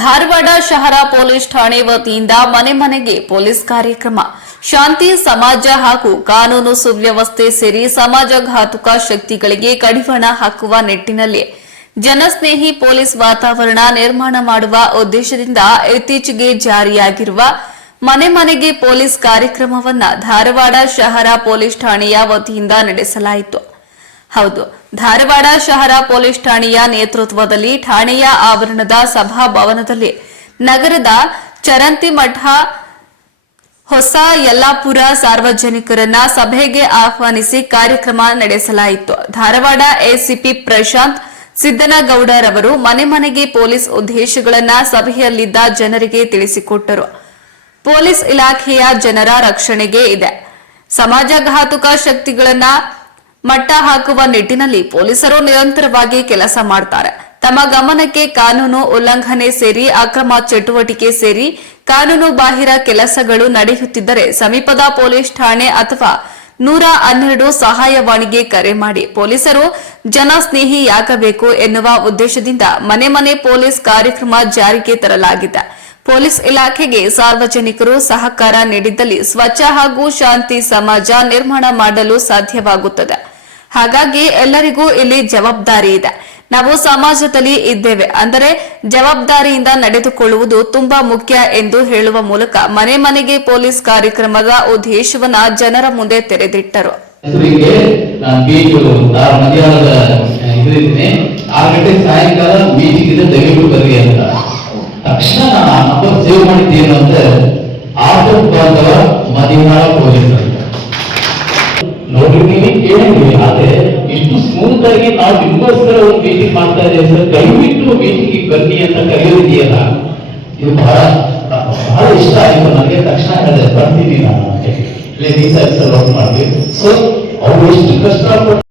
ಧಾರವಾಡ ಶಹರ ಪೊಲೀಸ್ ಠಾಣೆ ವತಿಯಿಂದ ಮನೆ ಮನೆಗೆ ಪೊಲೀಸ್ ಕಾರ್ಯಕ್ರಮ. ಶಾಂತಿ, ಸಮಾಜ ಹಾಗೂ ಕಾನೂನು ಸುವ್ಯವಸ್ಥೆ ಸೇರಿ ಸಮಾಜಘಾತುಕ ಶಕ್ತಿಗಳಿಗೆ ಕಡಿವಾಣ ಹಾಕುವ ನಿಟ್ಟಿನಲ್ಲಿ ಜನಸ್ನೇಹಿ ಪೊಲೀಸ್ ವಾತಾವರಣ ನಿರ್ಮಾಣ ಮಾಡುವ ಉದ್ದೇಶದಿಂದ ಇತ್ತೀಚೆಗೆ ಜಾರಿಯಾಗಿರುವ ಮನೆ ಮನೆಗೆ ಪೊಲೀಸ್ ಕಾರ್ಯಕ್ರಮವನ್ನು ಧಾರವಾಡ ಶಹರ ಪೊಲೀಸ್ ಠಾಣೆಯ ವತಿಯಿಂದ ನಡೆಸಲಾಯಿತು. ಹೌದು. ಧಾರವಾಡ ಶಹರ ಪೊಲೀಸ್ ಠಾಣೆಯ ನೇತೃತ್ವದಲ್ಲಿ ಠಾಣೆಯ ಆವರಣದ ಸಭಾಭವನದಲ್ಲಿ ನಗರದ ಚರಂತಿಮಠ ಹೊಸ ಯಲ್ಲಾಪುರ ಸಾರ್ವಜನಿಕರನ್ನ ಸಭೆಗೆ ಆಹ್ವಾನಿಸಿ ಕಾರ್ಯಕ್ರಮ ನಡೆಸಲಾಯಿತು. ಧಾರವಾಡ ಎಸಿಪಿ ಪ್ರಶಾಂತ್ ಸಿದ್ದನಗೌಡರವರು ಮನೆ ಮನೆಗೆ ಪೊಲೀಸ್ ಉದ್ದೇಶಗಳನ್ನ ಸಭೆಯಲ್ಲಿದ್ದ ಜನರಿಗೆ ತಿಳಿಸಿಕೊಟ್ಟರು. ಪೊಲೀಸ್ ಇಲಾಖೆಯ ಜನರ ರಕ್ಷಣೆಗೆ ಇದೆ. ಸಮಾಜಘಾತುಕ ಶಕ್ತಿಗಳನ್ನ ಮಟ್ಟ ಹಾಕುವ ನಿಟ್ಟಿನಲ್ಲಿ ಪೊಲೀಸರು ನಿರಂತರವಾಗಿ ಕೆಲಸ ಮಾಡುತ್ತಾರೆ ತಮ್ಮ ಗಮನಕ್ಕೆ ಕಾನೂನು ಉಲ್ಲಂಘನೆ ಸೇರಿ ಅಕ್ರಮ ಚಟುವಟಿಕೆ ಸೇರಿ ಕಾನೂನು ಬಾಹಿರ ಕೆಲಸಗಳು ನಡೆಯುತ್ತಿದ್ದರೆ ಸಮೀಪದ ಪೊಲೀಸ್ ಠಾಣೆ ಅಥವಾ ನೂರ ಹನ್ನೆರಡು ಸಹಾಯವಾಣಿಗೆ ಕರೆ ಮಾಡಿ ಪೊಲೀಸರು ಜನಸ್ನೇಹಿಯಾಗಬೇಕು ಎನ್ನುವ ಉದ್ದೇಶದಿಂದ ಮನೆ ಮನೆ ಪೊಲೀಸ್ ಕಾರ್ಯಕ್ರಮ ಜಾರಿಗೆ ತರಲಾಗಿದೆ. ಪೊಲೀಸ್ ಇಲಾಖೆಗೆ ಸಾರ್ವಜನಿಕರು ಸಹಕಾರ ನೀಡಿದ್ದಲ್ಲಿ ಸ್ವಚ್ಛ ಹಾಗೂ ಶಾಂತಿ ಸಮಾಜ ನಿರ್ಮಾಣ ಮಾಡಲು ಸಾಧ್ಯವಾಗುತ್ತದೆ. ಹಾಗಾಗಿ ಎಲ್ಲರಿಗೂ ಇಲ್ಲಿ ಜವಾಬ್ದಾರಿ ಇದೆ. ನಾವು ಸಮಾಜದಲ್ಲಿ ಇದ್ದೇವೆ. ಅಂದರೆ ಜವಾಬ್ದಾರಿಯಿಂದ ನಡೆದುಕೊಳ್ಳುವುದು ತುಂಬಾ ಮುಖ್ಯ ಎಂದು ಹೇಳುವ ಮೂಲಕ ಮನೆ ಮನೆಗೆ ಪೊಲೀಸ್ ಕಾರ್ಯಕ್ರಮದ ಉದ್ದೇಶವನ್ನ ಜನರ ಮುಂದೆ ತೆರೆದಿಟ್ಟರು. ಸಾಯಂಕಾಲ ದಯವಿಟ್ಟು ಆದ್ರೆ ಇಷ್ಟು ಸ್ಮೂತ್ ಆಗಿ ನಾವು ನಿಮಗೋಸ್ಕರ ಒಂದು ಮೀಟಿಂಗ್ ಮಾಡ್ತಾ ಇದ್ದೇವೆ ಸರ್ ದಯವಿಟ್ಟು ಮೀಟಿಂಗ್ ಬನ್ನಿ ಅಂತ ಕರೆಯೋದಿದೆಯಲ್ಲ ಇದು ಬಹಳ ಬಹಳ ಇಷ್ಟ ಆಯ್ತು ನನಗೆ ತಕ್ಷಣ ಹೇಳಿದೆ ಬರ್ತೀನಿ ನಾನು ಅಂತ ಹೇಳಿ. ಇಲ್ಲಿ ಈ ಸಲ ವರ್ಕ್ ಮಾಡ್ತೀವಿ ಸೊ ಅವ್ರು ಎಷ್ಟು ಕಷ್ಟಪಟ್ಟು